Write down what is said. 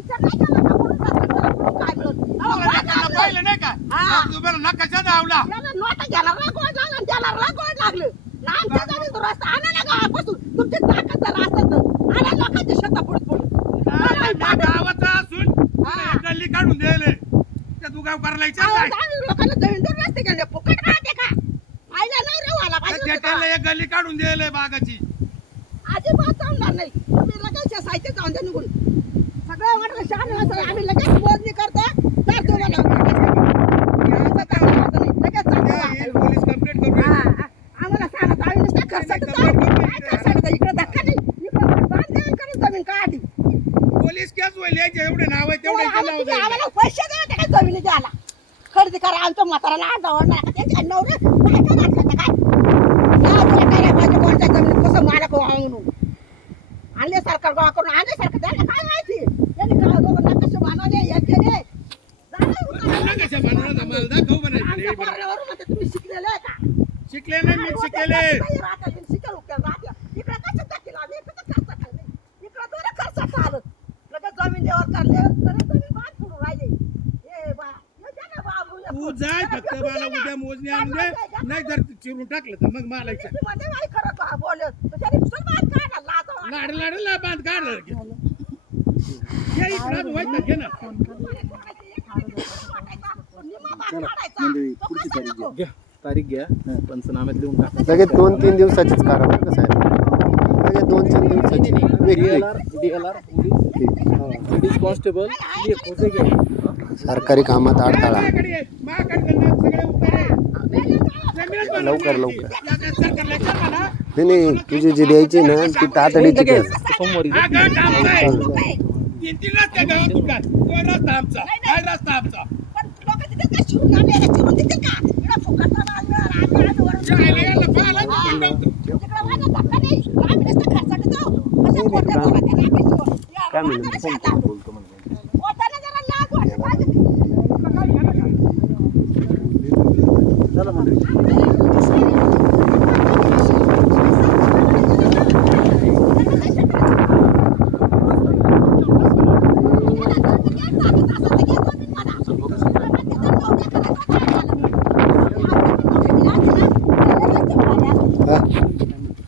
विचार नाही केला का? म्हणून रस्त्यावर कुठं काय मिळत? अहो, काय त्यांना झालं? पाहिलं नाही का हा. तुम्हाला नकाशा धावला त्याला नोटा घ्यायला रागवायला लागला आणि त्याला रागवायला लागलं. आणि आमच्या गाडीत रस्ता आणा ना गावापासून. तुमची ताकद जर असेल तर आणा लोकांच्या शेता पुढे पुढे. त्या गावाचा असून हा. गल्ली काढून द्यायले त्या दुगाव करायला विचार अहो, नाही आम्ही लोकांना जमीन देऊन रस्ते केले. फुकट राहते का? आईला नाही रे व्हायला पाहिजे होतं का? त्याला एक गल्ली काढून द्यायले बागाची अजिबात चालणार नाही. तुम्ही लगेच साहित्य जाऊन द्या निघून. सगळं वाटलं शहाणे माणसं आम्ही लगेच मोजणी करतो. तर तुम्हाला याचं काय होतं नाही. लगेच चालतो वाटायला. पोलीस कंप्लेंट करू हा, हा. आम्हाला सांगत आम्ही नुसतं खर्चाचं जाऊ. काय खर्चाचं? इकडं धक्का नाही. इकडं बांधून करून जमीन काढली. पोलीस केस होईल याचे एवढे नाव आहे तेवढे तुम्हाला नाव द्यायला. आम्हाला पैसे द्या काय जमिनी द्यायला. खरेदी करा आमच्या म्हाताराला आडवणार नाही. त्याच्या नवरे बायका घातल्या का काय? या तुला काय पाहिजे कोणत्या जमिनीत कसं मालक व्हावं म्हणून. आणले सरकार गावाकडून आणले सरकार त्याला काय माहिती? त्यांनी काय दोघं नकाशे बनवले हे केले. झालं त्यांना उतारा. कशा बनवणार मला दाखव आमच्या बनायचे पोरावरून म्हणते तुम्ही शिकलेले आहे का? शिकले नाही मी शिकले शिकेल उकेल राहते. इकडे कशात दाखल आम्ही इकडे खर्च नाही. इकडे दोन खर्च आलं. लगेच जमीन देवर करले परत जमीन बाद करून राहिले. ए बा हे द्या ना बाबू, हे तू करून. जाय त्याला फक्त फेकून मला दे ना. उद्या मोजणी आणून दे नाही जर चिरून टाकलं तर मग मला विचार. तुम्ही मध्ये बाई खरं का बोलत. तर त्याने मुसलमान काढला, लाज वाटली. लाड लाडला बांध काढ ये इकडं व्हायचं घे ना मंडळी पुढची तारीख घ्या. घ्या तारीख घ्या पंचनाम्यात लिहून टाका लगेच 2-3 दिवसाचीच करा बरं का साहेब. लगेच 2-3 दिवसाची DLR पोलीस कॉन्स्टेबल ये खोजे घ्या सरकारी कामात अडथळा. माझ्याकडे ये. माझ्याकडे सगळे उत्तर आहे. जमीनच बनवली लवकर, आहे. लवकर. या काय सरकारला विचार मला. नाही तुझी जी द्यायची ना ती तातडीची कर. सोमवारी हा गट आमचा आहे. लोकं. तीन रस्ते गावातून काय तो रस्ता आमचा काय रस्ता आमचा पण लोकं तिथे काय शिरून आणले का? चिरून देतील का? इकडं फुकटचा माल मिळाला. आम्ही वरून जायला यायला पाहायला मी पण नव्हतो. तिकडं माझा धक्का नाही. आम्ही नुसतं खर्चाने जाऊ. कसं खोटं बोलत आहे राकेशवर. या, काय म्हणलं? माझं शेतात. बोलताना जरा लाज वाटते. चला मंडळी.